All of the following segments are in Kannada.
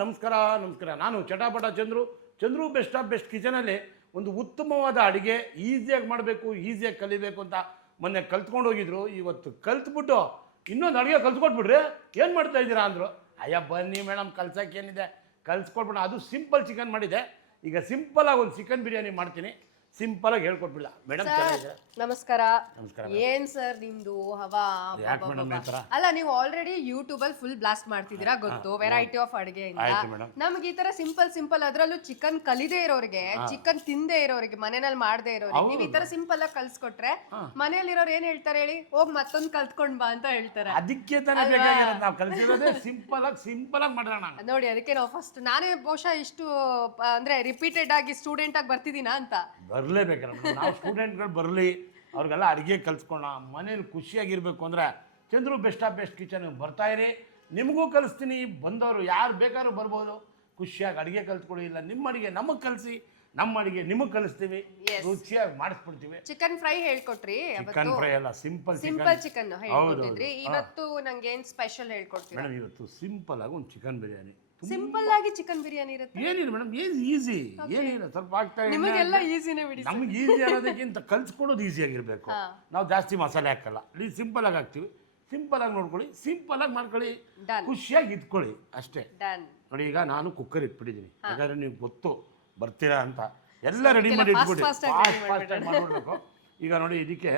ನಮಸ್ಕಾರ. ನಾನು ಚಟಾಪಟ ಚಂದ್ರು ಬೆಸ್ಟ್ ಆಫ್ ಬೆಸ್ಟ್ ಕಿಚನಲ್ಲಿ ಒಂದು ಉತ್ತಮವಾದ ಅಡುಗೆ ಈಸಿಯಾಗಿ ಮಾಡಬೇಕು, ಈಸಿಯಾಗಿ ಕಲಿಬೇಕು ಅಂತ ಮೊನ್ನೆ ಕಲ್ತ್ಕೊಂಡು ಹೋಗಿದ್ರು. ಇವತ್ತು ಕಲ್ತ್ಬಿಟ್ಟು ಇನ್ನೊಂದು ಅಡುಗೆ ಕಲ್ತ್ಕೊಟ್ಬಿಡ್ರಿ, ಏನು ಮಾಡ್ತಾ ಇದ್ದೀರಾ ಅಂದರು. ಅಯ್ಯ ಬನ್ನಿ ಮೇಡಮ್, ಕಲ್ಸೋಕ್ಕೇನಿದೆ, ಕಲ್ಸ್ಕೊಟ್ಬಿಡ. ಅದು ಸಿಂಪಲ್ ಚಿಕನ್ ಮಾಡಿದೆ. ಈಗ ಸಿಂಪಲಾಗಿ ಒಂದು ಚಿಕನ್ ಬಿರಿಯಾನಿ ಮಾಡ್ತೀನಿ, ಸಿಂಪಲಾಗಿ ಹೇಳ್ಕೊಟ್ಬಿಡ ಮೇಡಮ್. ನಮಸ್ಕಾರ. ಏನ್ ಸರ್ ನಿಮ್ದು ಹವಾ? ಅಲ್ಲ, ನೀವು ಆಲ್ರೆಡಿ ಯೂಟ್ಯೂಬ್ ಅಲ್ಲಿ ಫುಲ್ ಬ್ಲಾಸ್ಟ್ ಮಾಡ್ತಿದ್ದೀರಾ ಗೊತ್ತು, ವೆರೈಟಿ ಆಫ್ ಅಡುಗೆ. ನಮ್ಗೆ ಈ ತರ ಸಿಂಪಲ್ ಅದ್ರಲ್ಲೂ ಚಿಕನ್ ಕಲಿದೇ ಇರೋರಿಗೆ, ಚಿಕನ್ ತಿಂದೇ ಇರೋರಿಗೆ, ಮನೆಯಲ್ಲಿ ಮಾಡದೇ ಇರೋರಿಗೆ ನೀವು ಈ ತರ ಸಿಂಪಲ್ ಆಗಿ ಕಲ್ಸ್ಕೊಟ್ರೆ ಮನೆಯಲ್ಲಿರೋರು ಏನ್ ಹೇಳ್ತಾರೆ ಹೇಳಿ? ಹೋಗ್ ಮತ್ತೊಂದ್ ಕಲ್ತ್ಕೊಂಡ್ ಬಾ ಅಂತ ಹೇಳ್ತಾರೆ. ಅದಕ್ಕೆ ಸಿಂಪಲ್ ಆಗಿ ಮಾಡೋಣ ನೋಡಿ. ಅದಕ್ಕೆ ನಾವು ಫಸ್ಟ್ ನಾನೇ ಬಹುಶಃ ಇಷ್ಟು ಅಂದ್ರೆ ರಿಪೀಟೆಡ್ ಆಗಿ ಸ್ಟೂಡೆಂಟ್ ಆಗಿ ಬರ್ತಿದ್ದೀನಾ ಅಂತ. ಬರಲೇಬೇಕಲ್ಲ ನಾವು ಸ್ಟೂಡೆಂಟ್ಗಳು ಬರಲಿ, ಅವ್ರಿಗೆಲ್ಲ ಅಡುಗೆ ಕಲಿಸ್ಕೊಳ್ಳೋಣ, ಮನೇಲಿ ಖುಷಿಯಾಗಿರ್ಬೇಕು ಅಂದರೆ Chandru best of best kitchen ಬರ್ತಾ ಇರಿ. ನಿಮಗೂ ಕಲಿಸ್ತೀನಿ, ಬಂದವರು ಯಾರು ಬೇಕಾದ್ರೂ ಬರ್ಬೋದು. ಖುಷಿಯಾಗಿ ಅಡುಗೆ ಕಲ್ತ್ಕೊಳ್ಳಿ, ಇಲ್ಲ ನಿಮ್ಮ ಅಡುಗೆ ನಮಗೆ ಕಲಿಸಿ, ನಮ್ಮ ಅಡುಗೆ ನಿಮಗೆ ಕಲಿಸ್ತೀವಿ, ರುಚಿಯಾಗಿ ಮಾಡಿಸ್ಬಿಡ್ತೀವಿ. ಚಿಕನ್ ಫ್ರೈ ಹೇಳ್ಕೊಟ್ರಿ? ಚಿಕನ್ ಫ್ರೈ ಅಲ್ಲ, ಸಿಂಪಲ್ ಚಿಕನ್ ಹೇಳ್ಕೊಟ್ಟಿದ್ರಿ. ಇವತ್ತು ನಂಗೆ ಏನು ಸ್ಪೆಷಲ್ ಹೇಳ್ಕೊಡ್ತೀವಿ ಮೇಡಮ್? ಇವತ್ತು ಸಿಂಪಲ್ ಆಗಿ ಒಂದು ಚಿಕನ್ ಬಿರಿಯಾನಿ. ಸಿಂಪಲ್ ಆಗಿ ಚಿಕನ್ ಬಿರಿಯಾನಿ ಇರುತ್ತೆ. ಏನಿಲ್ಲ ಮೇಡಮ್, ಈಸಿ, ಏನಿಲ್ಲ, ಸ್ವಲ್ಪ ಆಗ್ತಾ ಇದೆ. ನಿಮಗೆಲ್ಲ ಈಸಿನೇ ಬಿಡಿ. ನಮ್ಗೆ ಈಸಿ ಅನ್ನೋದಕ್ಕಿಂತ ಕಲ್ಸ್ಕೊಡೋದು ಈಸಿಯಾಗಿರ್ಬೇಕು. ನಾವು ಜಾಸ್ತಿ ಮಸಾಲೆ ಹಾಕಲ್ಲ, ಇಲ್ಲಿ ಸಿಂಪಲ್ ಆಗಿ ಹಾಕ್ತೀವಿ. ಸಿಂಪಲ್ ಆಗಿ ನೋಡ್ಕೊಳ್ಳಿ, ಸಿಂಪಲ್ ಆಗಿ ಮಾಡ್ಕೊಳ್ಳಿ, ಖುಷಿಯಾಗಿ ಇದ್ಕೊಳ್ಳಿ ಅಷ್ಟೇ. ನೋಡಿ, ಈಗ ನಾನು ಕುಕ್ಕರ್ ಇಟ್ಬಿಟ್ಟಿದ್ದೀನಿ, ಯಾಕಂದ್ರೆ ನೀವು ಗೊತ್ತು ಬರ್ತೀರಾ ಅಂತ. ಎಲ್ಲ ರೆಡಿ ಮಾಡಿ ಇಟ್ಬಿಡಿ, ಫಾಸ್ಟ್ ಆಗಿ ಮಾಡ್ಬಿಡ್ಬೇಕು. ಈಗ ನೋಡಿ, ಇದಕ್ಕೆ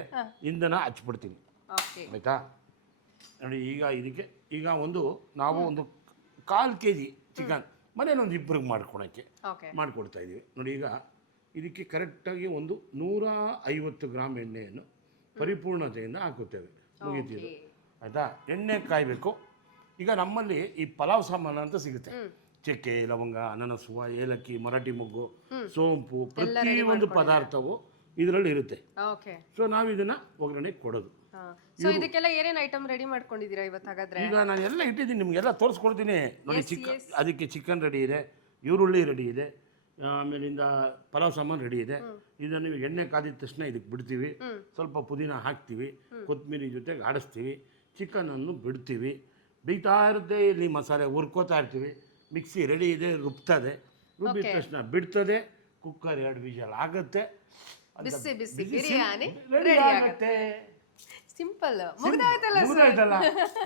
ಇಂಧನ ಹಚ್ಬಿಡ್ತೀನಿ, ಆಯ್ತಾ? ನೋಡಿ, ಈಗ ಇದಕ್ಕೆ ಈಗ ನಾವು ಒಂದು 1/4 kg ಚಿಕನ್ ಮನೇಲಿ ಒಂದು ಇಬ್ಬರಿಗೆ ಮಾಡ್ಕೊಳಕ್ಕೆ ಮಾಡಿಕೊಡ್ತಾ ಇದ್ದೀವಿ. ನೋಡಿ, ಈಗ ಇದಕ್ಕೆ ಕರೆಕ್ಟಾಗಿ 150 ಗ್ರಾಮ್ ಎಣ್ಣೆಯನ್ನು ಪರಿಪೂರ್ಣತೆಯಿಂದ ಹಾಕುತ್ತೇವೆ. ಮುಗಿತೀವಿ, ಆಯಿತಾ? ಎಣ್ಣೆ ಕಾಯಬೇಕು. ಈಗ ನಮ್ಮಲ್ಲಿ ಈ ಪಲಾವ್ ಸಾಮಾನು ಅಂತ ಸಿಗುತ್ತೆ. ಚಕ್ಕೆ, ಲವಂಗ, ಅನನಸುವ, ಏಲಕ್ಕಿ, ಮರಾಠಿ ಮೊಗ್ಗು, ಸೋಂಪು, ಪ್ರತಿಯೊಂದು ಪದಾರ್ಥವು ಇದರಲ್ಲಿ ಇರುತ್ತೆ. ಸೊ ನಾವು ಇದನ್ನು ಒಗ್ಗರಣೆ ಕೊಡೋದು. ಸೊ ಇದಕ್ಕೆಲ್ಲ ಏನೇನು ಐಟಮ್ ರೆಡಿ ಮಾಡ್ಕೊಂಡಿದ್ದೀರಾ ಇವತ್ತು? ಹಾಗಾದ್ರೆ ಈಗ ನಾನು ಎಲ್ಲ ಇಟ್ಟಿದ್ದೀನಿ, ನಿಮಗೆಲ್ಲ ತೋರಿಸ್ಕೊಡ್ತೀನಿ. ನೋಡಿ, ಅದಕ್ಕೆ ಚಿಕನ್ ರೆಡಿ ಇದೆ, ಈರುಳ್ಳಿ ರೆಡಿ ಇದೆ, ಆಮೇಲಿಂದ ಪಲಾವ್ ಸಾಮಾನು ರೆಡಿ ಇದೆ. ಇದನ್ನು ನೀವು ಎಣ್ಣೆ ಕಾದಿದ ತಕ್ಷಣ ಇದಕ್ಕೆ ಬಿಡ್ತೀವಿ, ಸ್ವಲ್ಪ ಪುದೀನ ಹಾಕ್ತೀವಿ, ಕೊತ್ತಂಬರಿ ಜೊತೆಗೆ ಆಡಿಸ್ತೀವಿ, ಚಿಕನನ್ನು ಬಿಡ್ತೀವಿ. ಬೇಯ್ತಾ ಇರುತ್ತೆ, ಇಲ್ಲಿ ಮಸಾಲೆ ಹುರ್ಕೋತಾ ಇರ್ತೀವಿ. ಮಿಕ್ಸಿ ರೆಡಿ ಇದೆ, ರುಬ್ತದೆ, ರುಬ್ಬಿದ ತಕ್ಷಣ ಬಿಡ್ತದೆ. ಕುಕ್ಕರ್ 2 ವಿಷಲ್ ಆಗುತ್ತೆ, ರೆಡಿ ಆಗುತ್ತೆ. ಸಿಂಪಲ್ ಮುಗಿದಾಯ್ತಲ್ಲ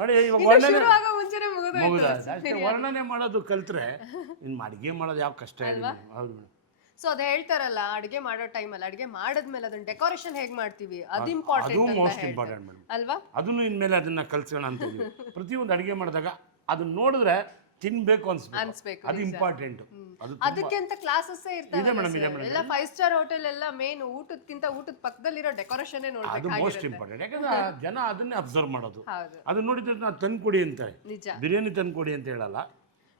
ನೋಡಿ. ಇವಾಗ ವರ್ಣನೆ ಮಾಡೋದು ಕಲ್ತ್ರೆ ಇನ್ನು ಅಡುಗೆ ಮಾಡೋದು ಯಾವ ಕಷ್ಟ ಇಲ್ಲ. ಹೌದು ಮೇಡಮ್. ಸೊ ಅದೇ ಹೇಳ್ತಾರಲ್ಲ, ಅಡುಗೆ ಮಾಡೋ ಟೈಮಲ್ಲಿ ಅಡುಗೆ ಮಾಡಿದ್ಮೇಲೆ ಅದನ್ನ ಡೆಕೋರೇಷನ್ ಹೇಗೆ ಮಾಡ್ತೀವಿ ಅದು ಇಂಪಾರ್ಟೆಂಟ್, ಅದು ಮೋಸ್ಟ್ ಇಂಪಾರ್ಟೆಂಟ್ ಮೇಡಮ್ ಅಲ್ವಾ? ಅದನ್ನು ಇನ್ಮೇಲೆ ಅದನ್ನ ಕಲ್ಸೋಣ ಅಂತ ಪ್ರತಿಯೊಂದು ಅಡುಗೆ ಮಾಡಿದಾಗ ಅದನ್ನ ನೋಡಿದ್ರೆ ತಿನ್ಬೇಕು ಅನ್ಸ್ಬೇಕು, ಅದು ಇಂಪಾರ್ಟೆಂಟ್. ಅದಕ್ಕೆ ಅಂತ ಕ್ಲಾಸಸ್ ಇರ್ತಾವೆ ಎಲ್ಲ. 5 ಸ್ಟಾರ್ ಹೋಟೆಲ್ ಎಲ್ಲ ಮೇನ್ ಊಟಕ್ಕಿಂತ ಊಟದ ಪಕ್ಕದಲ್ಲಿರೋ ಡೆಕೋರೇಷನ್ ನೋಡ್ಬೇಕು. ಅದು ಮೋಸ್ಟ್ ಇಂಪಾರ್ಟೆಂಟ್, ಯಾಕಂದ್ರೆ ಜನ ಅದನ್ನೇ ಅಬ್ಸರ್ವ್ ಮಾಡೋದು. ಅದನ್ನ ನೋಡಿದ್ರೆ ನಾವು ತಂದ್ಕೊಡಿ ಅಂತಾರೆ, ಬಿರಿಯಾನಿ ತಂದ್ಕೊಡಿ ಅಂತ ಹೇಳಲ್ಲ.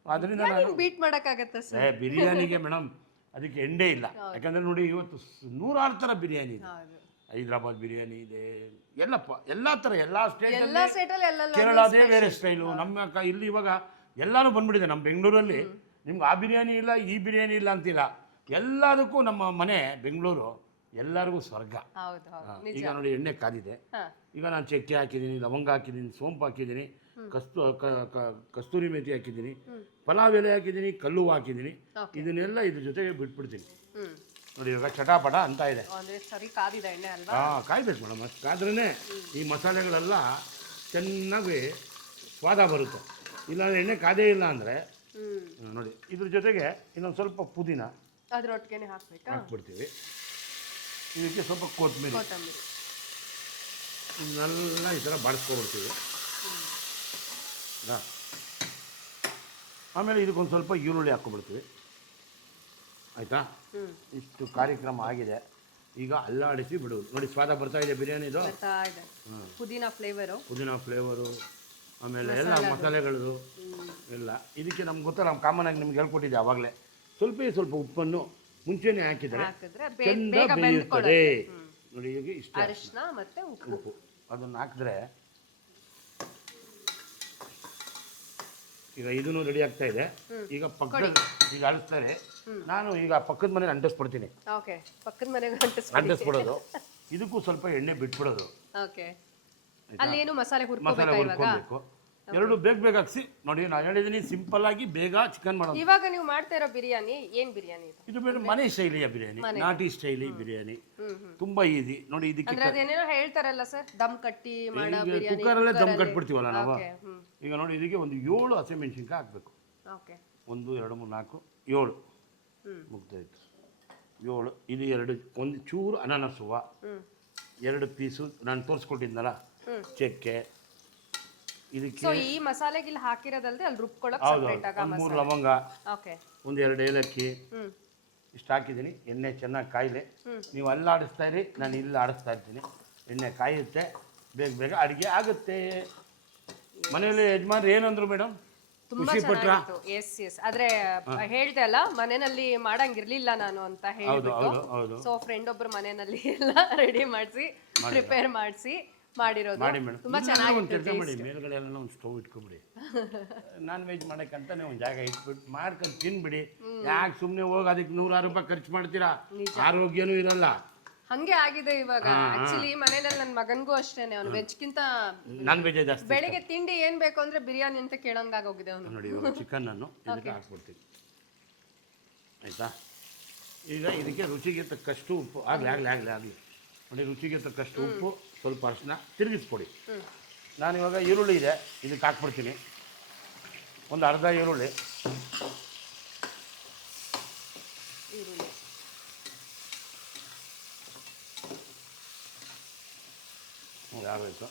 ಅದರಿಂದ ನಾನು ಬೀಟ್ ಮಾಡಕ್ಕಾಗತ್ತೆ ಸರ್ ಬಿರಿಯಾನಿಗೆ ಮೇಡಮ್. ಅದಕ್ಕೆ ಎಂಡೇ ಇಲ್ಲ, ಯಾಕಂದ್ರೆ ನೋಡಿ, ಇವತ್ತು 100 ಥರ ಬಿರಿಯಾನಿ ಇದೆ. ಹೈದ್ರಾಬಾದ್ ಬಿರಿಯಾನಿ ಇದೆ, ಎಲ್ಲ ಥರ, ಎಲ್ಲ ಸ್ಟೇಟಲ್ಲಿ. ಕೇರಳದೇ ಬೇರೆ ಸ್ಟೈಲು, ನಮ್ಮ ಇಲ್ಲಿ ಇವಾಗ ಎಲ್ಲರೂ ಬಂದ್ಬಿಟ್ಟಿದೆ. ನಮ್ಮ ಬೆಂಗಳೂರಲ್ಲಿ ನಿಮ್ಗೆ ಆ ಬಿರಿಯಾನಿ ಇಲ್ಲ, ಈ ಬಿರಿಯಾನಿ ಇಲ್ಲ ಅಂತಿಲ್ಲ. ಎಲ್ಲದಕ್ಕೂ ನಮ್ಮ ಮನೆ ಬೆಂಗಳೂರು ಎಲ್ಲರಿಗೂ ಸ್ವರ್ಗ. ಈಗ ನೋಡಿ, ಎಣ್ಣೆ ಕಾದಿದೆ. ಈಗ ನಾನು ಚಕ್ಕೆ ಹಾಕಿದ್ದೀನಿ, ಲವಂಗ ಹಾಕಿದ್ದೀನಿ, ಸೋಂಪು ಹಾಕಿದ್ದೀನಿ, ಕಸ್ತೂರಿ ಮೇಥಿ ಹಾಕಿದ್ದೀನಿ, ಪಲಾವ್ ಎಲೆ ಹಾಕಿದ್ದೀನಿ, ಕಲ್ಲು ಹಾಕಿದ್ದೀನಿ. ಇದನ್ನೆಲ್ಲ ಇದ್ರ ಜೊತೆಗೆ ಬಿಟ್ಬಿಡ್ತೀನಿ. ನೋಡಿ, ಇವಾಗ ಚಟಾಪಟ ಅಂತ ಇದೆ. ಹಾಂ, ಕಾಯ್ಬೇಕು ಮೇಡಮ್. ಅಷ್ಟು ಕಾದ್ರೇ ಈ ಮಸಾಲೆಗಳೆಲ್ಲ ಚೆನ್ನಾಗಿ ಸ್ವಾದ ಬರುತ್ತೆ. ಇಲ್ಲಾಂದ್ರೆ ಎಣ್ಣೆ ಕಾದೇ ಇಲ್ಲ ಅಂದರೆ ನೋಡಿ, ಇದ್ರ ಜೊತೆಗೆ ಇನ್ನೊಂದು ಸ್ವಲ್ಪ ಪುದೀನ ಅದ್ರೊಟ್ಟಿಗೆ ಹಾಕ್ಬಿಡ್ತೀವಿ. ಇದಕ್ಕೆ ಸ್ವಲ್ಪ ಕೊತ್ತಂಬರಿ, ಇದನ್ನೆಲ್ಲ ಈ ಥರ ಬಾಡಿಸ್ಕೊಬಿಡ್ತೀವಿ. ಆಮೇಲೆ ಇದಕ್ಕೊಂದು ಸ್ವಲ್ಪ ಈರುಳ್ಳಿ ಹಾಕ್ಕೊಬಿಡ್ತೀವಿ, ಆಯಿತಾ? ಇಷ್ಟು ಕಾರ್ಯಕ್ರಮ ಆಗಿದೆ. ಈಗ ಅಲ್ಲಾಡಿಸಿ ಬಿಡೋದು. ನೋಡಿ, ಸ್ವಾದ ಬರ್ತಾ ಇದೆ ಬಿರಿಯಾನಿದು. ಪುದೀನ ಫ್ಲೇವರು, ಆಮೇಲೆ ಎಲ್ಲ ಮಸಾಲೆಗಳು ಎಲ್ಲ. ಇದಕ್ಕೆ ನಮ್ಗೆ ಗೊತ್ತಲ್ಲ, ನಮ್ಮ ಕಾಮನಾಗಿ ನಿಮ್ಗೆ ಹೇಳ್ಕೊಟ್ಟಿದ್ದೆ ಆವಾಗಲೇ. ಸ್ವಲ್ಪ ಉಪ್ಪನ್ನು ಮುಂಚೆನೇ ಹಾಕಿದರೆ ಚೆಂದ ಬೇಯುತ್ತದೆ. ನೋಡಿ, ಈಗ ಇಷ್ಟ ಅರಿಶಿನ ಮತ್ತೆ ಉಪ್ಪು ಅದನ್ನು ಹಾಕಿದ್ರೆ ಈಗ ಇದನ್ನು ರೆಡಿ ಆಗ್ತಾ ಇದೆ. ಈಗ ಪಕ್ಕದಲ್ಲಿ ಈಗ ಅಳಿಸ್ತಾರೆ. ನಾನು ಈಗ ಪಕ್ಕದ ಮನೆಗೆ ಅಂಟಿಸ್ಬಿಡ್ತೀನಿ. ಅಂಟಿಸ್ಬಿಡೋದು. ಇದಕ್ಕೂ ಸ್ವಲ್ಪ ಎಣ್ಣೆ ಬಿಟ್ಬಿಡೋದು. ಅಲ್ಲೇನು ಮಸಾಲೆ ಹುರ್ಕೋಬೇಕು. ಎರಡು ಬೇಗ ಹಾಕ್ಸಿ ನೋಡಿ. ನಾನು ಹೇಳಿದ್ದೀನಿ ಸಿಂಪಲ್ ಆಗಿ ಬೇಗ ಚಿಕನ್ ಮಾಡೋದು. ಇವಾಗ ನೀವು ಮಾಡ್ತಾ ಇರೋ ಬಿರಿಯಾನಿ ಏನ್ ಬಿರಿಯಾನಿ ಇದು? ಇದು ಬೇರೆ ಮನೆ ಶೈಲಿಯ ಬಿರಿಯಾನಿ, ನಾಟಿ ಸ್ಟೈಲಿ ಬಿರಿಯಾನಿ. ತುಂಬಾ ಈಸಿ ನೋಡಿ. ಇದಕ್ಕೆ ಅಂದ್ರೆ ಅದೇನೇನೋ ಹೇಳ್ತಾರಲ್ಲ ಸರ್, ದಮ್ ಕಟ್ಟಿ ಮಾಡೋ ಬಿರಿಯಾನಿ, ಕುಕ್ಕರಲ್ಲೇ ದಮ್ ಕಟ್ಬಿಡ್ತೀವಲ್ಲ ನಾವು. ಈಗ ನೋಡಿ ಇದಕ್ಕೆ ಒಂದು 7 ಹಸಿಮೆಣಸಿನ್ಕಾಯಿ ಹಾಕ್ಬೇಕು. ಓಕೆ, 1 2 3 4 7 ಮುಗ್ದಾಯ್ತು. 7 ಇದು 2 ಒಂದು ಚೂರು ಅನಾನಸ್ ಹೂವು, 2 ಪೀಸು ನಾನು ತೋರಿಸ್ಕೊಟ್ಟಿದ್ನಲ್ಲ ಚಕ್ಕೆ. ಇದಕ್ಕೆ ಸೊ ಈ ಮಸಾಲೆಗೆ ಇಲ್ಲಿ ಹಾಕಿರೋದಲ್ದೆ ಅಲ್ಲಿ ರುಬ್ಕೊಳ್ಳೋಕೆ ಹೌದು ಸೆಪರೇಟ್ ಆಗ 3 ಲವಂಗ, ಓಕೆ, 1 2 ಏಲಕ್ಕಿ ಇಷ್ಟು ಹಾಕಿದ್ದೀನಿ. ಎಣ್ಣೆ ಚೆನ್ನಾಗಿ ಕಾಯಿಲೆ. ನೀವು ಅಲ್ಲಿ ಆಡಿಸ್ತಾ ಇರಿ, ನಾನು ಇಲ್ಲಿ ಆಡಿಸ್ತಾ ಇರ್ತೀನಿ. ಎಣ್ಣೆ ಕಾಯುತ್ತೆ, ಬೇಗ ಬೇಗ ಅಡುಗೆ ಆಗುತ್ತೆ. ಮನೆಯಲ್ಲಿ ಯಜಮಾನ್ರು ಏನಂದ್ರು ಮೇಡಮ್? ತುಂಬಾ ಚೆನ್ನಾಗಿತ್ತು. ಎಸ್ ಎಸ್, ಆದ್ರೆ ಹೇಳ್ದೆ ಅಲ್ಲ ಮನೆಯಲ್ಲಿ ಮಾಡಂಗಿರ್ಲಿಲ್ಲ ನಾನು ಅಂತ ಹೇಳ್ಬಿಟ್ಟು, ಸೊ ಫ್ರೆಂಡ್ ಒಬ್ರು ಮನೆಯಲ್ಲಿ ಎಲ್ಲ ರೆಡಿ ಮಾಡಿಸಿ ಪ್ರಿಪೇರ್ ಮಾಡಿಸಿ ಮಾಡಿರೋದು. ಮಾಡಿ ಮೇಡಮ್, ತುಂಬಾ ಒಂದು ಚೆನ್ನಾಗಿತ್ತು. ಕೆಲಸ ಮಾಡಿ, ಮೇಲ್ಗಡೆ ಎಲ್ಲ ಒಂದು ಸ್ಟವ್ ಇಟ್ಕೊಬಿಡಿ. ನಾನ್ ವೆಜ್ ಮಾಡಕ್ಕಂತಾನೆ ಒಂದು ಜಾಗ ಇಟ್ಬಿಟ್ಟು ಮಾಡ್ಕೊಂಡು ತಿನ್ಬಿಡಿ. ಯಾಕೆ ಸುಮ್ಮನೆ ಹೋಗಿ ಅದಕ್ಕೆ 100 ರೂಪಾಯಿ ಖರ್ಚು ಮಾಡ್ತೀರಾ? ಆರೋಗ್ಯನೂ ಇರಲ್ಲ. ಹಂಗೆ ಆಗಿದೆ ಇವಾಗ. ಆಕ್ಚುಲಿ ಮನೇಲಿ ನನ್ನ ಮಗನ್ಗೂ ಅಷ್ಟೇನೆ, ಅವ್ನು ವೆಜ್ಗಿಂತ ನಾನ್ ವೆಜ್ ಜಾಸ್ತಿ. ಬೆಳಿಗ್ಗೆ ತಿಂಡಿ ಏನ್ ಬೇಕು ಅಂದ್ರೆ ಬಿರಿಯಾನಿ ಅಂತ ಕೇಳಂಗಾಗೋಗಿದೆ ಅವನು. ನೋಡಿ ಇವಾಗ ಚಿಕನ್ ಅನ್ನು ಇದಕ್ಕೆ ಹಾಕ್ಬಿಡ್ತೀನಿ, ಆಯ್ತಾ? ಈಗ ಇದಕ್ಕೆ ರುಚಿಗೆ ತಕ್ಕಷ್ಟು ಉಪ್ಪು. ಆಗಲಿ ನೋಡಿ, ರುಚಿಗೆ ತಕ್ಕಷ್ಟು ಉಪ್ಪು, ಸ್ವಲ್ಪ ಅರಿಶಿನ, ತಿರುಗಿಸ್ಕೊಡಿ. ನಾನಿವಾಗ ಈರುಳ್ಳಿ ಇದೆ, ಇದಕ್ಕೆ ಹಾಕ್ಬಿಡ್ತೀನಿ. ಒಂದು ಅರ್ಧ ಈರುಳ್ಳಿ. ಆಗೋಯ್ತು.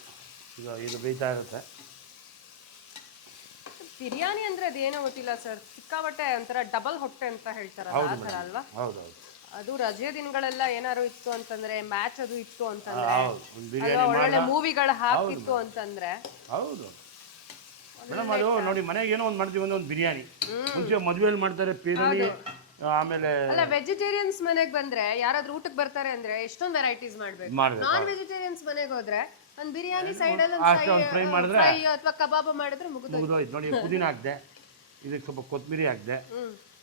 ಈಗ ಇದು ಬೇಯ್ತಾ ಇರುತ್ತೆ. ಬಿರಿಯಾನಿ ಅಂದ್ರೆ ಅದೇನೋ ಗೊತ್ತಿಲ್ಲ ಸರ್, ಸಿಕ್ಕಾಬಟ್ಟೆ ಒಂಥರ ಡಬಲ್ ಹೊಟ್ಟೆ ಅಂತ ಹೇಳ್ತಾರಲ್ಲ, ಆ ಥರ ಅಲ್ವಾ? ಹೌದೌದು. ಅದು ರಜೆ ದಿನಗಳೆಲ್ಲ ಏನಾರು ಇತ್ತು ಅಂತಂದ್ರೆ, ಮ್ಯಾಚ್ ಅದು ಇತ್ತು ಅಂತಂದ್ರೆ, ಬಿರಿಯಾನಿ ಒಳ್ಳೊಳ್ಳೆ ಮೂವಿಗಳು ಹಾಕಿತ್ತು ಅಂತಂದ್ರೆ. ಹೌದು ಮೇಡಮ್, ಅದು ನೋಡಿ ಮನೆಗೆ ಏನೋ ಒಂದು ಮಾಡ್ತೀವಿ, ಒಂದು ಬಿರಿಯಾನಿ. ಮುಂಚೆ ಮದುವೆಯಲ್ಲಿ ಮಾಡ್ತಾರೆ ಪೀರಳಿ. ಆಮೇಲೆ ಅಲ್ಲ, ವೆಜಿಟೇರಿಯನ್ಸ್ ಮನೆಗೆ ಬಂದ್ರೆ ಯಾರಾದ್ರೂ ಊಟಕ್ಕೆ ಬರ್ತಾರೆ ಅಂದ್ರೆ ಎಷ್ಟೊಂದು ವೆರೈಟೀಸ್ ಮಾಡ್ಬೇಕು. ನಾನ್ ವೆಜಿಟೇರಿಯನ್ಸ್ ಮನೆಗೆ ಹೋದ್ರೆ ಒಂದು ಬಿರಿಯಾನಿ ಸೈಡ್ ಅಲ್ಲಿ ಫ್ರೈ ಮಾಡಿದ್ರೆ ಅಥವಾ ಕಬಾಬ್ ಮಾಡಿದ್ರೆ ಮುಗಿದೋಯ್ತು. ನೋಡಿ ಪುದೀನ ಹಾಕ್ದೆ, ಇದಕ್ಕೆ ಸ್ವಲ್ಪ ಕೊತ್ತಂಬರಿ ಹಾಕ್ದೆ.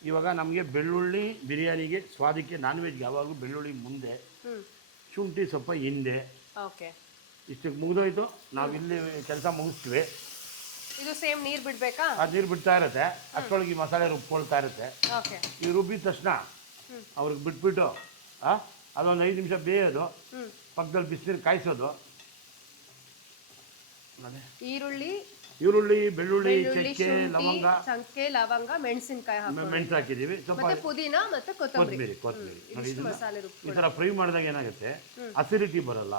ಇವಾಗ ನಮಗೆ ಬೆಳ್ಳುಳ್ಳಿ ಬಿರಿಯಾನಿಗೆ ಸ್ವಾದಕ್ಕೆ, ನಾನ್ ವೆಜ್ಗೆ ಯಾವಾಗಲೂ ಬೆಳ್ಳುಳ್ಳಿ ಮುಂದೆ, ಶುಂಠಿ ಸ್ವಲ್ಪ ಹಿಂದೆ. ಓಕೆ, ಇಷ್ಟಕ್ಕೆ ಮುಗಿದೋಯ್ತು. ನಾವಿಲ್ಲಿ ಕೆಲಸ ಮುಗಿಸ್ತೀವಿ. ಇದು ಸೇಮ್ ನೀರು ಬಿಡ್ಬೇಕಾ? ಅದು ನೀರು ಬಿಡ್ತಾ ಇರುತ್ತೆ, ಅಷ್ಟರೊಳಗೆ ಈ ಮಸಾಲೆ ರುಬ್ಕೊಳ್ತಾ ಇರುತ್ತೆ. ಓಕೆ, ಈ ರುಬ್ಬಿದ ತಕ್ಷಣ ಅವ್ರಿಗೆ ಬಿಟ್ಬಿಟ್ಟು ಅದೊಂದು 5 ನಿಮಿಷ ಬೇಯೋದು, ಪಕ್ಕದಲ್ಲಿ ಬಿಸಿನೀರು ಕಾಯಿಸೋದು. ಈರುಳ್ಳಿ, ಬೆಳ್ಳುಳ್ಳಿ, ಚಕ್ಕೆ, ಲವಂಗ, ಮೆಣಸಿನಕಾಯಿ ಮೆಣಸು ಹಾಕಿದ್ದೀವಿ, ಸ್ವಲ್ಪ ಪುದೀನ ಮತ್ತೆ ಕೊತ್ತಂಬರಿ. ನೋಡಿ ಈ ಥರ ಫ್ರೈ ಮಾಡಿದಾಗ ಏನಾಗುತ್ತೆ, ಅಸಿಡಿಟಿ ಬರಲ್ಲ,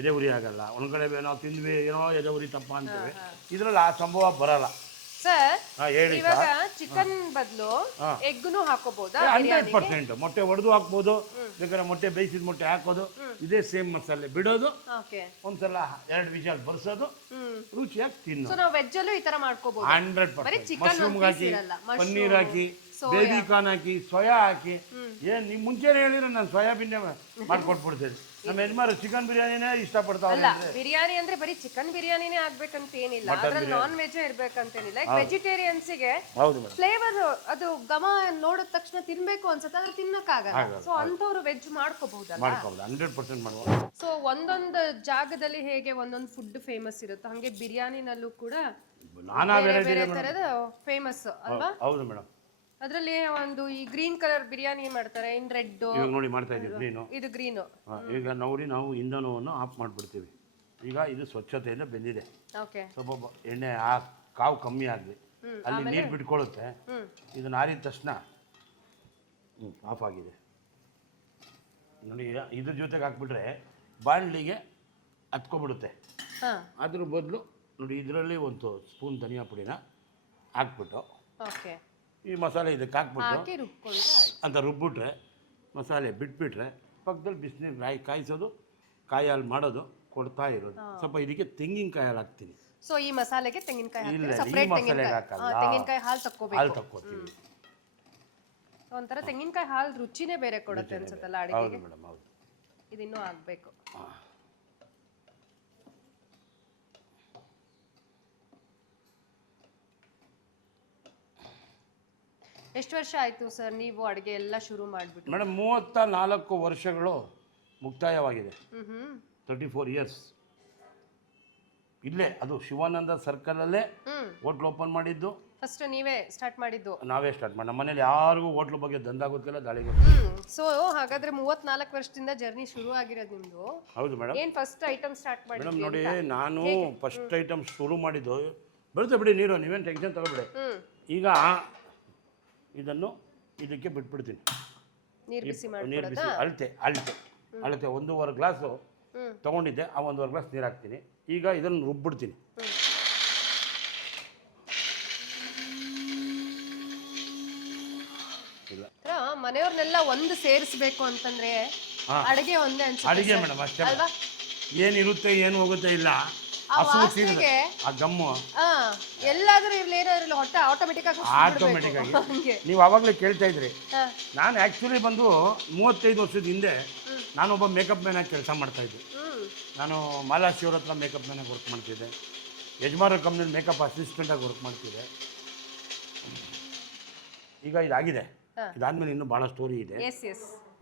ಎದೆ ಉರಿ ಆಗಲ್ಲ. ಒಂದ್ ಕಡೆ ನಾವು ತಿಂದ್ವಿ ಏನೋ ಎದೆ ಉರಿ ತಪ್ಪ ಅಂತೇವೆ, ಇದ್ರಲ್ಲಿ ಆ ಸಂಭವ ಬರಲ್ಲ. ಸರ್, ಹೇಳಿ. ಇವಾಗ ಚಿಕನ್ ಬದಲು ಎಗ್ನು ಹಾಕೋಬಹುದಾ? 100% ಮೊಟ್ಟೆ ಒಡೆದು ಹಾಕ್ಬೋದು, ಬೇಕಾದ್ರೆ ಮೊಟ್ಟೆ ಬೇಯಿಸಿದ ಮೊಟ್ಟೆ ಹಾಕೋದು. ಇದೇ ಸೇಮ್ ಮಸಾಲೆ ಬಿಡೋದು, ಒಂದ್ಸಲ 2 ವಿಷಲ್ ಬರ್ಸೋದು, ರುಚಿಯಾಗಿ ತಿನ್ನೋದು. ನಾವು ವೆಜ್ ಅಲ್ಲೂ ಈ ತರ ಮಾಡ್ಕೋಬಹುದು. 100% ಮಶ್ರೂಮ್ ಹಾಕಿ, ಪನ್ನೀರ್ ಹಾಕಿ, ಬೇಬಿ ಕಾರ್ನ್ ಹಾಕಿ, ಸೋಯಾ ಹಾಕಿ. ಏನ್ ನಿಮ್ ಮುಂಚೆನೇ ಹೇಳಿದ್ರೆ ನಾನು ಸೋಯಾಬೀನ್ ಮಾಡ್ಕೊಟ್ಬಿಡ್ತೇನೆ. ನಮ್ಮ ಯಜಮಾರು ಚಿಕನ್ ಬಿರಿಯಾನಿನೇ ಇಷ್ಟಪಡ್ತಾವಲ್ಲ. ಬಿರಿಯಾನಿ ಅಂದ್ರೆ ಬರೀ ಚಿಕನ್ ಬಿರಿಯಾನಿನೇ ಆಗ್ಬೇಕಂತ ಏನಿಲ್ಲ, ಅದ್ರಲ್ಲಿ ನಾನ್ ವೆಜ್ ಇರ್ಬೇಕಂತೇನಿಲ್ಲ. ವೆಜಿಟೇರಿಯನ್ಸ್ಗೆ ಫ್ಲೇವರ್ ಅದು ಘಮ ನೋಡಿದ ತಕ್ಷಣ ತಿನ್ಬೇಕು ಅನ್ಸುತ್ತೆ, ಆದ್ರೆ ತಿನ್ನಕ್ಕಾಗಲ್ಲ. ಸೊ ಅಂತವ್ರು ವೆಜ್ ಮಾಡ್ಕೋಬಹುದಲ್ಲ? 100% ಮಾಡ್ಬೋದು. ಸೊ ಒಂದೊಂದು ಜಾಗದಲ್ಲಿ ಹೇಗೆ ಒಂದೊಂದು ಫುಡ್ ಫೇಮಸ್ ಇರುತ್ತೆ, ಹಂಗೆ ಬಿರಿಯಾನಿನಲ್ಲೂ ಕೂಡ ಬೇರೆ ತರದ ಫೇಮಸ್ ಅಲ್ವಾ? ಹೌದು ಮೇಡಮ್. ಅದರಲ್ಲಿ ಒಂದು ಈ ಗ್ರೀನ್ ಕಲರ್ ಬಿರಿಯಾನಿ ಮಾಡ್ತಾರೆ, ಇನ್ ರೆಡ್. ಇವಾಗ ನೋಡಿ ಮಾಡ್ತಾ ಇದ್ದೀವಿ ಗ್ರೀನು, ಇದು ಗ್ರೀನು. ಈಗ ನೋಡಿ ನಾವು ಇಂಧನವನ್ನು ಆಫ್ ಮಾಡಿಬಿಡ್ತೀವಿ. ಈಗ ಇದು ಸ್ವಚ್ಛತೆಯಿಂದ ಬೆಂದಿದೆ. ಸ್ವಲ್ಪ ಎಣ್ಣೆ ಕಾವು ಕಮ್ಮಿ ಆಗಲಿ, ಅಲ್ಲಿ ನೀರು ಬಿಟ್ಕೊಳ್ಳುತ್ತೆ. ಇದನ್ನ ಆರಿದ ತಕ್ಷಣ ಆಫ್ ಆಗಿದೆ ನೋಡಿ. ಇದ್ರ ಜೊತೆಗೆ ಹಾಕ್ಬಿಟ್ರೆ ಬಾಣಲಿಗೆ ಹತ್ಕೊಬಿಡುತ್ತೆ. ಅದ್ರ ಬದಲು ನೋಡಿ ಇದರಲ್ಲಿ ಒಂದು ಸ್ಪೂನ್ ಧನಿಯಾ ಪುಡಿನ ಹಾಕ್ಬಿಟ್ಟು ಈ ಮಸಾಲೆ ಇದಕ್ಕೆ ಹಾಕ್ಬಿಟ್ಟು ಅಂತ ರುಬ್ಬಿಟ್ರೆ, ಮಸಾಲೆ ಬಿಟ್ಬಿಟ್ರೆ, ಪಕ್ಕದಲ್ಲಿ ಬಿಸಿನೀರು ಕಾಯಿಸೋದು, ಕಾಯಿ ಹಾಲು ಮಾಡೋದು, ಕೊಡ್ತಾ ಇರೋದು. ಸ್ವಲ್ಪ ಇದಕ್ಕೆ ತೆಂಗಿನಕಾಯಿ ಹಾಲು ಹಾಕ್ತೀನಿ. ಸೊ ಈ ಮಸಾಲೆಗೆ ತೆಂಗಿನಕಾಯಿ ಇಲ್ಲ, ಈ ಮಸಾಲೆಗೆ ಹಾಕಲ್ಲ, ತೆಂಗಿನಕಾಯಿ ಹಾಲು ತಕ್ಕೋಬೇಕು. ಹಾಲು ತಕ್ಕೋತೀವಿ. ಒಂಥರ ತೆಂಗಿನಕಾಯಿ ಹಾಲು ರುಚಿನೇ ಬೇರೆ ಕೊಡುತ್ತೆ ಅನ್ಸುತ್ತಲ್ಲ ಅಡಿಗೆಗೆ. ಹೌದು ಮೇಡಮ್, ಹೌದು. ಇದಿನ್ನೂ ಆಗಬೇಕು. ಎಷ್ಟು ವರ್ಷ ಆಯ್ತು ಸರ್ ನೀವು ಅಡುಗೆ ಎಲ್ಲ ಶುರು ಮಾಡಿಬಿಟ್ಟು? ಮೇಡಮ್ 34 ವರ್ಷಗಳು ಮುಕ್ತಾಯವಾಗಿದೆ. 34 ಇಯರ್ಸ್. ಇಲ್ಲೇ ಅದು ಶಿವಾನಂದ ಸರ್ಕಲಲ್ಲೇ ಹೋಟ್ಲ್ ಓಪನ್ ಮಾಡಿದ್ದು. ಫಸ್ಟ್ ನೀವೇ ಸ್ಟಾರ್ಟ್ ಮಾಡಿದ್ದು? ನಾವೇ ಸ್ಟಾರ್ಟ್ ಮಾಡಿ. ನಮ್ಮ ಮನೇಲಿ ಯಾರಿಗೂ ಹೋಟ್ಲ್ ಬಗ್ಗೆ ದಂಧ ಗೊತ್ತಿಲ್ಲ, ದಾಳಿ ಸೊ ಹಾಗಾದ್ರೆ 34 ವರ್ಷದಿಂದ ಜರ್ನಿ ಶುರು ಆಗಿರೋದು ನಿಮ್ದು? ಹೌದು ಮೇಡಮ್. ಏನ್ ಫಸ್ಟ್ ಐಟಮ್ ಸ್ಟಾರ್ಟ್ ಮಾಡಿ? ಮೇಡಮ್ ನೋಡಿ, ನಾನು ಫಸ್ಟ್ ಐಟಮ್ ಶುರು ಮಾಡಿದ್ದು, ಬರುತ್ತೆ ಬಿಡಿ ನೀರು, ನೀವೇನು ಟೆನ್ಷನ್ ತಗೋಬೇಡಿ. ಈಗ ಇದನ್ನು ಇದಕ್ಕೆ ಬಿಟ್ಬಿಡ್ತೀನಿ. ನೀರು ಬಿಸಿ ನೀರು ಬಿಸಿ ಅಳತೆ 1.5 ಗ್ಲಾಸು ತೊಗೊಂಡಿದ್ದೆ, ಆ 1.5 ಗ್ಲಾಸ್ ನೀರು ಹಾಕ್ತೀನಿ. ಈಗ ಇದನ್ನು ರುಬ್ಬಿಡ್ತೀನಿ. ಇಲ್ಲ ಮನೆಯವ್ರನ್ನೆಲ್ಲ ಒಂದು ಸೇರಿಸ್ಬೇಕು ಅಂತಂದ್ರೆ ಅಡಿಗೆ ಒಂದೇ ಅನ್ಸುತ್ತೆ. ಅಡಿಗೆ ಮೇಡಮ್ ಅಷ್ಟೇ, ಏನಿರುತ್ತೆ ಏನು ಹೋಗುತ್ತೆ ಇಲ್ಲ, ಆ ಗಮ್ಮು ಎಲ್ಲಾದ್ರೂ ಇರ್ಲಿ ಹೊಟ್ಟೆ ಆಟೋಮೆಟಿಕ್ ಆಗಿ. ನೀವು ಅವಾಗಲೇ ಕೇಳ್ತಾ ಇದ್ರಿ, ನಾನು ಆ್ಯಕ್ಚುಲಿ ಬಂದು 35 ವರ್ಷದ ಹಿಂದೆ ನಾನೊಬ್ಬ ಮೇಕಪ್ ಮ್ಯಾನ್ ಆಗಿ ಕೆಲಸ ಮಾಡ್ತಾಯಿದ್ದೆ. ನಾನು ಮಾಲಾಶಿಯವ್ರ ಹತ್ರ ಮೇಕಪ್ ಮ್ಯಾನಾಗಿ ವರ್ಕ್ ಮಾಡ್ತಿದ್ದೆ. ಯಜಮಾನ ಕಂಪ್ನಿಲಿ ಮೇಕಪ್ ಅಸಿಸ್ಟೆಂಟಾಗಿ ವರ್ಕ್ ಮಾಡ್ತಿದ್ದೆ. ಈಗ ಇದಾಗಿದೆ. ಇದಾದ್ಮೇಲೆ ಇನ್ನೂ ಭಾಳ ಸ್ಟೋರಿ ಇದೆ.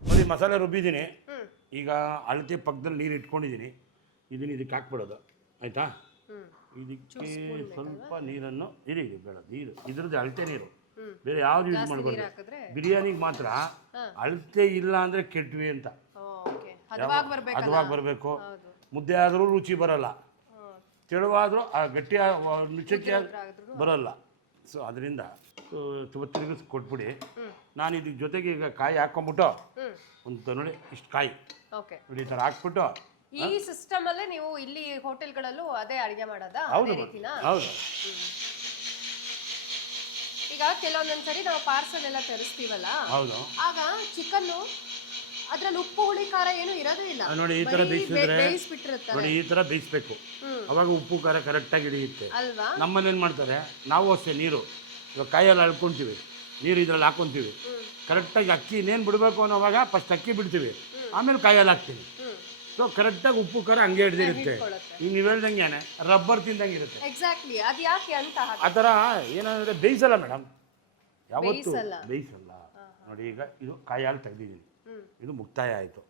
ನೋಡಿ, ಮಸಾಲೆ ರುಬ್ಬಿದ್ದೀನಿ. ಈಗ ಅಳತೆ ಪಕ್ಕದಲ್ಲಿ ನೀರು ಇಟ್ಕೊಂಡಿದ್ದೀನಿ. ಇದಕ್ಕೆ ಹಾಕ್ಬಿಡೋದು, ಆಯಿತಾ? ಇದಕ್ಕೆ ಸ್ವಲ್ಪ ನೀರನ್ನು ಬೇಡ, ನೀರು ಇದ್ರದ್ದು ಅಳತೆ ನೀರು, ಬೇರೆ ಯಾವ್ದು ಯೂಸ್ ಮಾಡಬಾರ್ದು. ಬಿರಿಯಾನಿಗೆ ಮಾತ್ರ ಅಳತೆ ಇಲ್ಲ ಅಂದರೆ ಕೆಟ್ವಿ ಅಂತ, ಹದವಾಗಿ ಬರಬೇಕು. ಮುದ್ದೆ ಆದರೂ ರುಚಿ ಬರಲ್ಲ, ತೆಳುವಾದರೂ ಗಟ್ಟಿ ನುಚ್ಚಕ್ಕೆ ಬರಲ್ಲ. ಸೊ ಅದರಿಂದ ತಿರುಗಿಸಿ ಕೊಟ್ಬಿಡಿ. ನಾನು ಇದಕ್ಕೆ ಜೊತೆಗೆ ಈಗ ಕಾಯಿ ಹಾಕೊಂಡ್ಬಿಟ್ಟು ಒಂದು ನೋಡಿ ಇಷ್ಟು ಕಾಯಿ ನೋಡಿ ಈ ಥರ ಹಾಕ್ಬಿಟ್ಟು, ಈ ಸಿಸ್ಟಮ್ ಅಲ್ಲೇ ನೀವು ಇಲ್ಲಿ ಹೋಟೆಲ್ಗಳಲ್ಲೂ ಅದೇ ಅಡಿಗೆ ಮಾಡೋದಾ? ಹೌದು. ಈಗ ಕೆಲವೊಂದೊಂದ್ಸರಿ ನಾವು ಪಾರ್ಸಲ್ ಎಲ್ಲ ತರಿಸ್ತೀವಲ್ಲ, ಹೌದು, ಆಗ ಚಿಕನ್ನು ಅದ್ರಲ್ಲಿ ಉಪ್ಪು ಹುಳಿ ಖಾರ ಏನು ಇರೋದೇ ಇಲ್ಲ. ನೋಡಿ ಈ ತರ ಬೇಯಿಸ್ಬಿಟ್ಟಿರುತ್ತೆ. ನೋಡಿ ಈ ತರ ಬೇಯಿಸ್ಬೇಕು, ಅವಾಗ ಉಪ್ಪು ಖಾರ ಕರೆಕ್ಟಾಗಿ ಹಿಡಿಯುತ್ತೆ ಅಲ್ವಾ? ನಮ್ಮಲ್ಲಿ ಏನು ಮಾಡ್ತಾರೆ, ನಾವು ಅಷ್ಟೇ ನೀರು ಇವಾಗ ಕಾಯಲ್ಲಿ ಅಳ್ಕೊತೀವಿ, ನೀರು ಇದ್ರಲ್ಲಿ ಹಾಕೊತೀವಿ. ಕರೆಕ್ಟಾಗಿ ಅಕ್ಕಿ ಇನ್ನೇನು ಬಿಡಬೇಕು ಅನ್ನೋವಾಗ ಫಸ್ಟ್ ಅಕ್ಕಿ ಬಿಡ್ತೀವಿ, ಆಮೇಲೆ ಕಾಯಲ್ಲಿ ಹಾಕ್ತೀವಿ. ಸೊ ಕರೆಕ್ಟಾಗಿ ಉಪ್ಪು ಖಾರ ಹಂಗೆ ಹಿಡ್ದಿರುತ್ತೆ. ಈಗ ನೀವು ಹೇಳ್ದಂಗೆ ರಬ್ಬರ್ ತಿಂದಂಗೆ ಇರುತ್ತೆ. ಎಕ್ಸಾಕ್ಟ್ಲಿ. ಅದು ಯಾಕೆ ಅಂತ ಆ ಥರ ಏನಂದರೆ ಬೇಯಿಸಲ್ಲ ಮೇಡಮ್, ಯಾವತ್ತು ಬೇಯಿಸಲ್ಲ. ನೋಡಿ ಈಗ ಇದು ಕಾಯಿ ಹಾಲು ತೆಗ್ದಿದ್ದೀನಿ, ಇದು ಮುಕ್ತಾಯ ಆಯಿತು.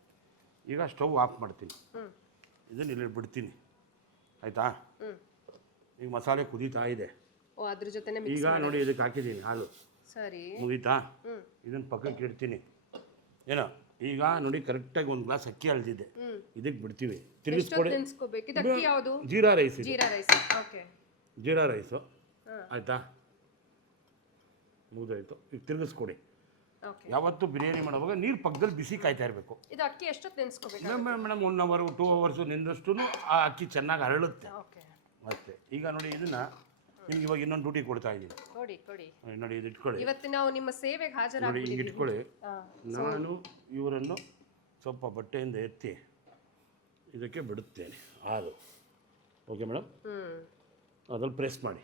ಈಗ ಸ್ಟವ್ ಆಫ್ ಮಾಡ್ತೀನಿ, ಇದನ್ನು ಇಲ್ಲಿ ಬಿಡ್ತೀನಿ, ಆಯಿತಾ? ಈಗ ಮಸಾಲೆ ಕುದೀತಾ ಇದೆ. ಅದ್ರ ಜೊತೆ ಈಗ ನೋಡಿ ಇದಕ್ಕೆ ಹಾಕಿದ್ದೀನಿ ಹಾಲು, ಸರಿ ಮುಗೀತಾ? ಇದನ್ನು ಪಕ್ಕಕ್ಕೆ ಇಡ್ತೀನಿ. ಏನೋ ಈಗ ನೋಡಿ ಕರೆಕ್ಟಾಗಿ 1 ಗ್ಲಾಸ್ ಅಕ್ಕಿ ಅಳ್ದಿದ್ದೆ, ಇದಕ್ಕೆ ಬಿಡ್ತೀವಿ. ತಿರುಗಿಸ್ಕೊಡಿ. ಜೀರಾ ರೈಸ್, ಜೀರಾ ರೈಸು, ಆಯಿತಾ? ಮುಗಿದೋಯ್ತು. ಈಗ ತಿರುಗಿಸ್ಕೊಡಿ. ಯಾವತ್ತು ಬಿರಿಯಾನಿ ಮಾಡುವಾಗ ನೀರು ಪಕ್ಕದಲ್ಲಿ ಬಿಸಿ ಕಾಯ್ತಾ ಇರಬೇಕು. ಮೇಡಮ್ 1 ಅವರ್ 2 ಅವರ್ಸ್ ನಿಂದಷ್ಟು ಆ ಅಕ್ಕಿ ಚೆನ್ನಾಗಿ ಹರಳುತ್ತೆ ಅಷ್ಟೇ. ಈಗ ನೋಡಿ ಇದನ್ನ ನಿಮ್ಗೆ ಇವಾಗ ಇನ್ನೊಂದು ಡ್ಯೂಟಿ ಕೊಡ್ತಾ ಇದ್ದೀನಿ. ನೋಡಿ ಇದು ಇಟ್ಕೊಳ್ಳಿ. ಇವತ್ತು ನಾವು ನಿಮ್ಮ ಸೇವೆಗೆ ನೋಡಿ ಹಿಂಗೆ ಇಟ್ಕೊಳ್ಳಿ. ನಾನು ಇವರನ್ನು ಸ್ವಲ್ಪ ಬಟ್ಟೆಯಿಂದ ಎತ್ತಿ ಇದಕ್ಕೆ ಬಿಡುತ್ತೇನೆ ಹಾಲು. ಓಕೆ ಮೇಡಮ್, ಅದ್ರಲ್ಲಿ ಪ್ರೆಸ್ ಮಾಡಿ.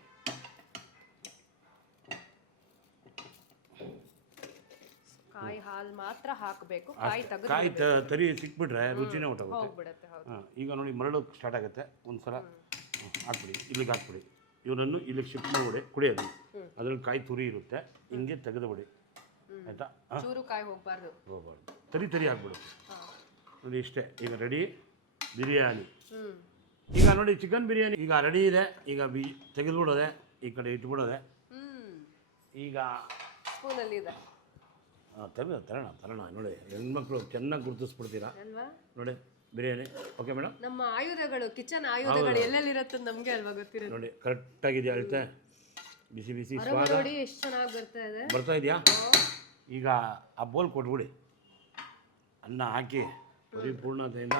ಕಾಯಿ ಹಾಲು ಮಾತ್ರ ಹಾಕಬೇಕು. ಕಾಯಿ ತರಿ ಸಿಕ್ಬಿಟ್ರೆ ರುಚಿನೇ ಹೊಟ್ಟೋಗುತ್ತೆ. ಈಗ ನೋಡಿ ಮರಳೋಕೆ ಸ್ಟಾರ್ಟ್ ಆಗುತ್ತೆ. ಒಂದ್ಸಲ ಹಾಕ್ಬಿಡಿ, ಇಲ್ಲಿಗೆ ಹಾಕ್ಬಿಡಿ. ಇವರನ್ನು ಇಲ್ಲಿಗೆ ಶಿಫ್ಟ್ ಮಾಡಿಬಿಡಿ, ಕುಡಿಯೋದು. ಅದ್ರಲ್ಲಿ ಕಾಯಿ ತುರಿ ಇರುತ್ತೆ, ಹಿಂಗೆ ತೆಗೆದುಬಿಡಿ, ಆಯಿತಾ? ಹೋಗಬಾರ್ದು, ತರಿ ಹಾಕ್ಬಿಡುತ್ತೆ. ನೋಡಿ ಇಷ್ಟೇ. ಈಗ ರೆಡಿ ಬಿರಿಯಾನಿ. ಈಗ ನೋಡಿ ಚಿಕನ್ ಬಿರಿಯಾನಿ ಈಗ ರೆಡಿ ಇದೆ. ಈಗ ತೆಗೆದುಬಿಡೋದೆ, ಈ ಕಡೆ ಇಟ್ಬಿಡೋದೆ. ಈಗ ತರೋಣ ನೋಡಿ, ಹೆಣ್ಮಕ್ಳು ಚೆನ್ನಾಗಿ ಗುರುತಿಸ್ಬಿಡ್ತೀರಾ ನೋಡಿ ಬಿರಿಯಾನಿ. ಓಕೆ ಮೇಡಮ್, ನಮ್ಮ ಆಯುಧಗಳು, ಕಿಚನ್ ಆಯುಧಗಳು ಎಲ್ಲೆಲ್ಲಿರುತ್ತೆ ನಮಗೆ ಅಲ್ವಾ ಗೊತ್ತಿರೋದು. ನೋಡಿ ಕರೆಕ್ಟಾಗಿದೆ ಅಳತೆ, ಬಿಸಿ ಬಿಸಿ ಸ್ವಾದ ನೋಡಿ ಎಷ್ಟು ಚೆನ್ನಾಗಿ ಬರ್ತಾ ಇದೆಯಾ? ಈಗ ಆ ಬೋಲ್ ಕೊಟ್ಬಿಡಿ, ಅನ್ನ ಹಾಕಿ ಪರಿಪೂರ್ಣತೆಯಿಂದ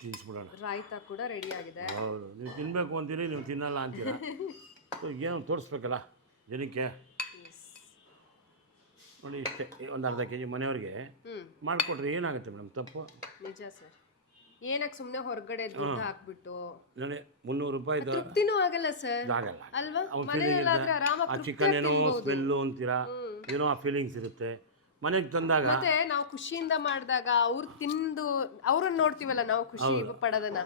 ತಿನ್ನಿಸ್ಬಿಡೋಣ. ರಾಯ್ತಾ ಕೂಡ ರೆಡಿ ಆಗಿದೆ. ಹೌದು, ನೀವು ತಿನ್ನಬೇಕು ಅಂತೀರಿ, ನೀವು ತಿನ್ನಲ್ಲ ಅಂತೀರಾ. ಏನು ತೋರಿಸ್ಬೇಕಲ್ಲ ಜನಕ್ಕೆ. ನೋಡಿ ಇಷ್ಟೇ, ಒಂದು ಅರ್ಧ ಕೆಜಿ ಮನೆಯವ್ರಿಗೆ ಮಾಡಿಕೊಟ್ರೆ ಏನಾಗುತ್ತೆ ಮೇಡಮ್ ತಪ್ಪು? ನಿಜ ಸರ್. ಏನಕ್ಕೆ ಸುಮ್ಮನೆ ಹೊರಗಡೆ ದುಡ್ಡು ಹಾಕ್ಬಿಟ್ಟು ನೋಡಿ 300 ರೂಪಾಯಿ ತೃಪ್ತಿನೂ ಆಗಲ್ಲ ಸರ್. ಆಗಲ್ಲ ಅಲ್ವಾ? ಆ ಚಿಕನ್ ಏನೋ ಸ್ಮೆಲ್ಲು ಅಂತೀರಾ, ಏನೋ ಆ ಫೀಲಿಂಗ್ಸ್ ಇರುತ್ತೆ. ಮನೆಗೆ ತಂದಾಗ ಮತ್ತೆ ನಾವು ಖುಷಿಯಿಂದ ಮಾಡಿದಾಗ ಅವ್ರು ತಿಂದು ಅವ್ರನ್ನ ನೋಡ್ತೀವಲ್ಲ, ನಾವು ಖುಷಿ ಪಡೋದನ್ನ,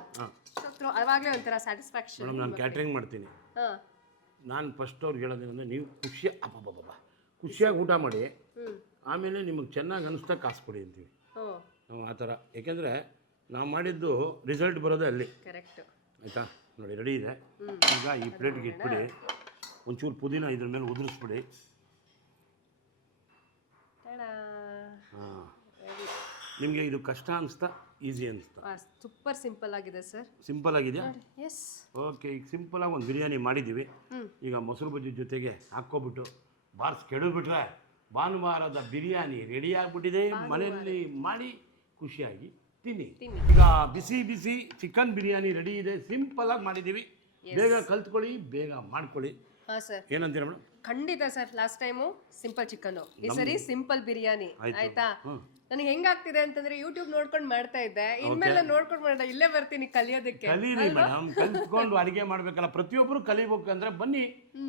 ಅವಾಗಲೇ ಒಂಥರ ಸ್ಯಾಟಿಸ್ಫ್ಯಾಕ್ಷನ್. ಮೇಡಮ್ ನಾನು ಕ್ಯಾಟ್ರಿಂಗ್ ಮಾಡ್ತೀನಿ. ನಾನು ಫಸ್ಟ್ ಅವ್ರಿಗೆ ಹೇಳೋದೇನಂದ್ರೆ, ನೀವು ಖುಷಿಯಾಗಿ ಊಟ ಮಾಡಿ, ಆಮೇಲೆ ನಿಮಗೆ ಚೆನ್ನಾಗಿ ಅನಿಸ್ತಾ ಕಾಸು ಕೊಡಿ ಅಂತೀವಿ ನಾವು. ಆ ಥರ, ಯಾಕೆಂದರೆ ನಾವು ಮಾಡಿದ್ದು ರಿಸಲ್ಟ್ ಬರೋದೇ ಅಲ್ಲಿ, ಕರೆಕ್ಟ್, ಆಯಿತಾ? ನೋಡಿ ರೆಡಿ ಇದೆ. ಈಗ ಈ ಪ್ಲೇಟ್ಗೆ ಇಟ್ಬಿಡಿ, ಒಂಚೂರು ಪುದೀನ ಇದ್ರ ಮೇಲೆ ಉದುರಿಸ್ಬಿಡಿ. ಹಾಂ, ನಿಮಗೆ ಇದು ಕಷ್ಟ ಅನಿಸ್ತಾ ಈಸಿ ಅನಿಸ್ತಾ? ಸೂಪರ್ ಸಿಂಪಲ್ ಆಗಿದೆ ಸರ್. ಸಿಂಪಲ್ ಆಗಿದೆಯಾ? ಎಸ್. ಓಕೆ, ಈಗ ಸಿಂಪಲಾಗಿ ಒಂದು ಬಿರಿಯಾನಿ ಮಾಡಿದ್ದೀವಿ. ಈಗ ಮೊಸರು ಬಜ್ಜಿ ಜೊತೆಗೆ ಹಾಕ್ಕೊಬಿಟ್ಟು ಬಾರ್ಸ್ ಕೆಡಬಿಟ್ರೆ ಭಾನುವಾರದ ಬಿರಿಯಾನಿ ರೆಡಿ ಆಗಿಬಿಟ್ಟಿದೆ. ಮನೆಯಲ್ಲಿ ಮಾಡಿ ಖುಷಿಯಾಗಿ ತಿನ್ನಿ. ಈಗ ಬಿಸಿ ಬಿಸಿ ಚಿಕನ್ ಬಿರಿಯಾನಿ ರೆಡಿ ಇದೆ. ಸಿಂಪಲಾಗಿ ಮಾಡಿದ್ದೀವಿ. ಬೇಗ ಕಲ್ತ್ಕೊಳ್ಳಿ, ಬೇಗ ಮಾಡ್ಕೊಳ್ಳಿ. ಹಾಂ ಸರ್. ಏನಂತೀರ ಮೇಡಮ್? ಖಂಡಿತ sir. Last time simple chicken, ಈ ಸರಿ ಸಿಂಪಲ್ ಬಿರಿಯಾನಿ. ಆಯ್ತಾ? ನನಗೆ ಹೆಂಗಾಗ್ತಿದೆ ಅಂತಂದ್ರೆ ಯೂಟ್ಯೂಬ್ ನೋಡ್ಕೊಂಡು ಮಾಡ್ತಾ ಇದ್ದೆ, ಇನ್ಮೇಲೆ ನೋಡ್ಕೊಂಡು ಮಾಡೋಣ, ಇಲ್ಲೇ ಬರ್ತೀನಿ ಕಲಿಯೋದಕ್ಕೆ. ಕಲೀರಿ ಮೇಡಮ್, ಕಲ್ತ್ಕೊಂಡು ಅಡುಗೆ ಮಾಡ್ಬೇಕಲ್ಲ. ಪ್ರತಿಯೊಬ್ಬರು ಕಲಿಬೇಕಂದ್ರೆ ಬನ್ನಿ,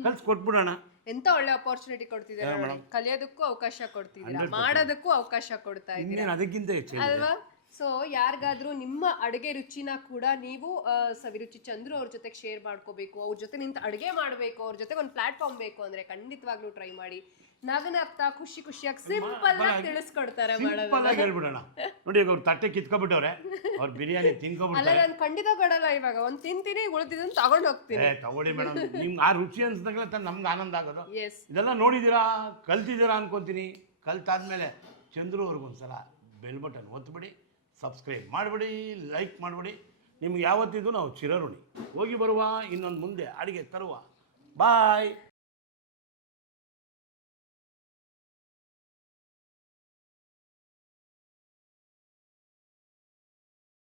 ಕಲ್ಸ್ಕೊಟ್ಬಿಡೋಣ. ಎಂತ ಒಳ್ಳೆ ಅಪರ್ಚುನಿಟಿ ಕೊಡ್ತಿದ್ದೀರಾ ನೋಡಿ. ಕಲಿಯೋದಕ್ಕೂ ಅವಕಾಶ ಕೊಡ್ತಿದ್ದೀರಾ, ಮಾಡೋದಕ್ಕೂ ಅವಕಾಶ ಕೊಡ್ತಾ ಇದ್ದೀರಾ, ಅದಕ್ಕಿಂತ ಹೆಚ್ಚು ಅಲ್ವಾ? ಸೊ ಯಾರಿಗಾದ್ರೂ ನಿಮ್ಮ ಅಡುಗೆ ರುಚಿನ ಕೂಡ ನೀವು ಸವಿರುಚಿ ಚಂದ್ರು ಅವ್ರ ಜೊತೆಗೆ ಶೇರ್ ಮಾಡ್ಕೋಬೇಕು, ಅವ್ರ ಜೊತೆ ನಿಂತು ಅಡುಗೆ ಮಾಡಬೇಕು, ಅವ್ರ ಜೊತೆಗೆ ಒಂದು ಪ್ಲಾಟ್ಫಾರ್ಮ್ ಬೇಕು ಅಂದ್ರೆ ಖಂಡಿತವಾಗ್ಲೂ ಟ್ರೈ ಮಾಡಿ. ನಗನಗ್ತಾ ಖುಷಿಯಾಗಿ ಸಿಂಪಲ್ ಆಗಿ ತಿಳಿಸ್ಕೊಡ್ತಾರೆ ಮಾಡೋದು. ಹೇಳ್ಬಿಡೋಣ ನೋಡಿ. ಈಗ ಅವ್ರು ತಟ್ಟೆ ಕಿತ್ಕೊಬಿಟ್ಟವ್ರೆ, ಅವ್ರ ಬಿರಿಯಾನಿ ತಿನ್ಕೊಬಿಡ್ತಾರೆ. ಅಲ್ಲ, ನಾನು ಖಂಡಿತ ಕೊಡಲ್ಲ. ಇವಾಗ ಒಂದು ತಿಂತೀನಿ, ಉಳಿದಿದ್ದನ್ನು ತಗೊಂಡು ಹೋಗ್ತೀನಿ. ತಗೊಳ್ಳಿ ಮೇಡಮ್, ನಿಮ್ಗೆ ಆ ರುಚಿ ಅನ್ಸ್ದಾಗಲೇ ನಮ್ಗೆ ಆನಂದ ಆಗೋದು. ಎಸ್. ಇದೆಲ್ಲ ನೋಡಿದ್ದೀರಾ, ಕಲ್ತಿದ್ದೀರಾ ಅನ್ಕೊಂತೀನಿ. ಕಲ್ತಾದ್ಮೇಲೆ ಚಂದ್ರು ಅವ್ರಿಗೊಂದ್ಸಲ ಬೆಲ್ ಬಟನ್ ಒತ್ಬಿಡಿ, ಸಬ್ಸ್ಕ್ರೈಬ್ ಮಾಡಿಬಿಡಿ, ಲೈಕ್ ಮಾಡಿಬಿಡಿ. ನಿಮ್ಗೆ ಯಾವತ್ತಿದ್ದು ನಾವು ಚಿರಋಣಿ. ಹೋಗಿ ಬರುವ, ಇನ್ನೊಂದು ಮುಂದೆ ಅಡುಗೆ ತರುವ. ಬಾಯ್.